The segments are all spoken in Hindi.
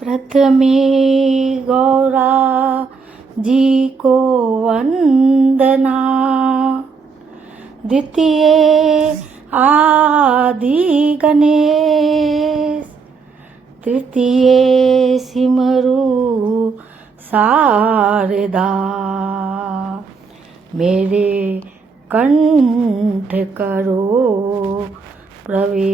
प्रथमे गौरा जी को वंदना, द्वितीय आदि गणेश, तृतीय सिमरु शारदा। मेरे कंठ करो प्रवेश।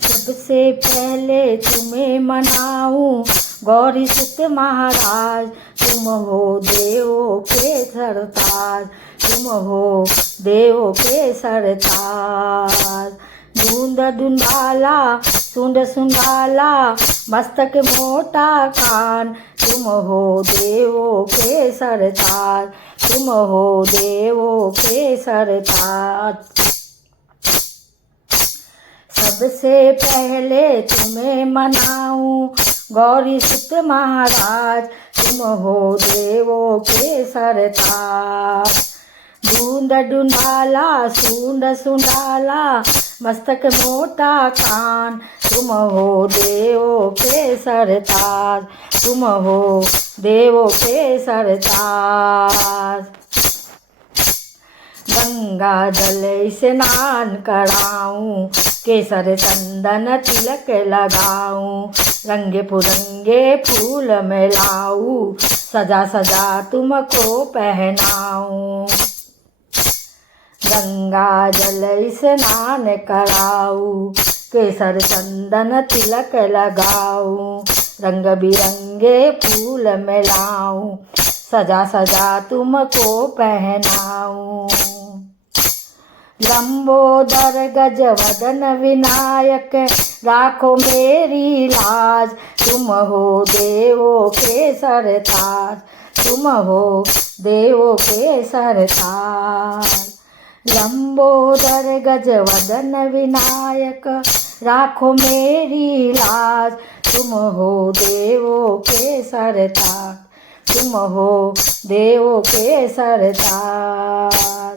सबसे पहले तुम्हें मनाऊं गौरी सुत महाराज, तुम हो देवों के सरताज, तुम हो देवों के सरताज। धुंध धुंधाला सुंड सुंडाला, मस्तक मोटा कान, तुम हो देवों के सरताज, तुम हो देवों के सरताज। सबसे पहले तुम्हें मनाऊं गौरी सुत महाराज, तुम हो देवों के सरताज। धुंध धुंधाला सूंड सुंडाला, मस्तक मोटा कान, तुम हो देवों के सरताज, तुम हो देवों के सरताज। गंगा जल स्नान कराऊं, केसर चंदन तिलक लगाऊं, रंगे पुरंगे फूल मिलाऊं, सजा सजा तुमको पहनाऊं। गंगा जल स्नान कराऊं, केसर चंदन तिलक लगाऊं, रंग बिरंगे फूल मिलाऊं, सजा सजा तुमको पहनाऊं। लंबोदर गज वदन विनायक, राखो मेरी लाज, तुम हो देवों के सरताज, तुम हो देवों के सरताज। लंबोदर गज वदन विनायक, राखो मेरी लाज, तुम हो देवों के सरताज, तुम हो देवों के सरताज।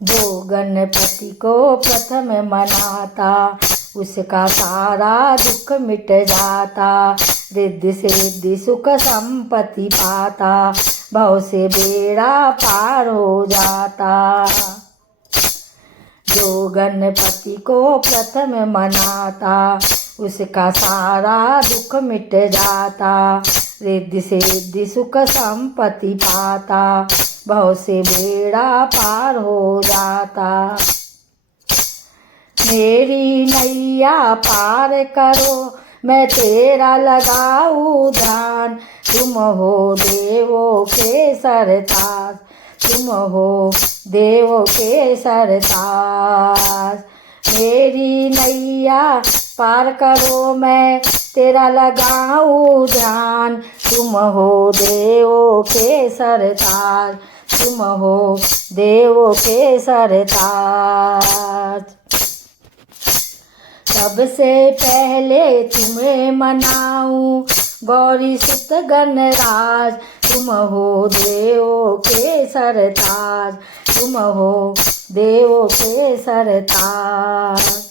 जो गणपति को प्रथम मनाता, उसका सारा दुख मिट जाता, रिद्धि सिद्धि सुख संपत्ति पाता, भव से बेड़ा पार हो जाता। जो गणपति को प्रथम मनाता, उसका सारा दुख मिट जाता, रिद्धि सिद्धि सुख संपत्ति पाता, भव से बेड़ा पार हो जाता। मेरी नैया पार करो, मैं तेरा लगाऊं ध्यान, तुम हो देवों के सरताज, तुम हो देवों के सरताज। मेरी नैया पार करो, मैं तेरा लगाऊं ध्यान, तुम हो देवों के सरताज, तुम हो देवों के सरताज। सबसे पहले तुम्हें मनाऊं गौरी सुत गणराज, तुम हो देवों के सरताज, तुम हो देवों के सरताज।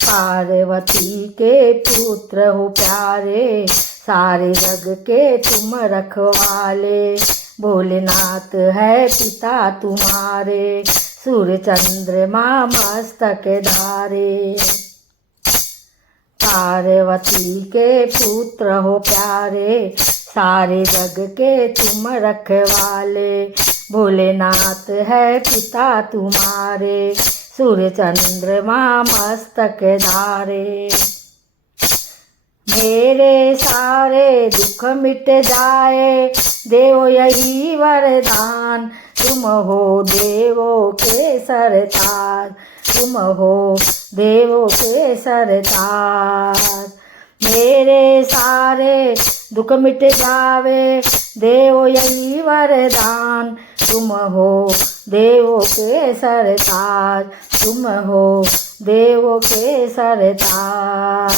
पार्वती के पुत्र हो प्यारे, सारे जग के तुम रखवाले, भोलेनाथ है पिता तुम्हारे, सूर्य चंद्रमा मस्तक धारे। पार्वती के पुत्र हो प्यारे, सारे जग के तुम रखवाले, भोलेनाथ है पिता तुम्हारे, सूर्य चंद्रमा मस्तक धारे। मेरे सारे दुख मिट जाए, देवो यही वरदान, तुम हो देवों के सरताज, तुम हो देवों के सरताज। मेरे सारे दुख मिट जावे, देवो यही वरदान, तुम हो देवों के सरताज, तुम हो देवों के सरताज।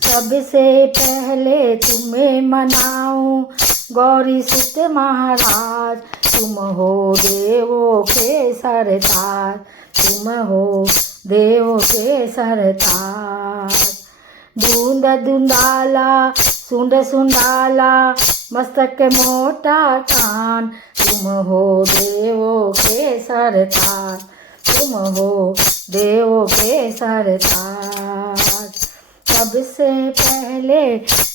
सबसे पहले तुम्हें मनाऊं गौरी सुत महाराज, तुम हो देवों के सरताज, तुम हो देवों के सरताज। धुंद धुंधाला सुंड सुंडाला मस्तक के मोटा कान, तुम हो देवों के सरताज, तुम हो देवों के सरताज। सबसे पहले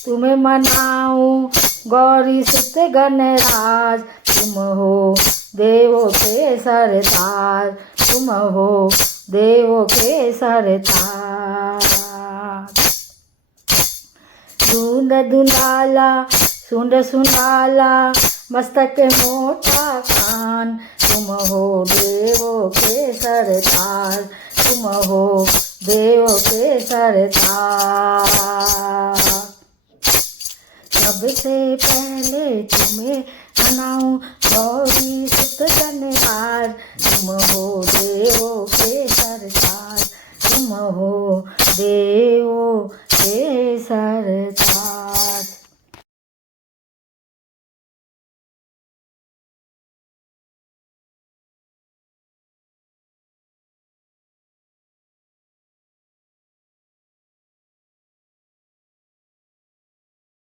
तुम्हें मनाऊं गौरी सुत गणराज, तुम हो देवों के सरताज, तुम हो देवों के सरताज। धुंध धुंधाला सुंड सुंडाला मस्तक मोटा कान, तुम हो देवों के सरताज, तुम हो देवों के सरताज। सबसे पहले तुम्हें मनाऊं गौरी सुत गणराज, तुम हो देवों के सरताज, तुम हो देव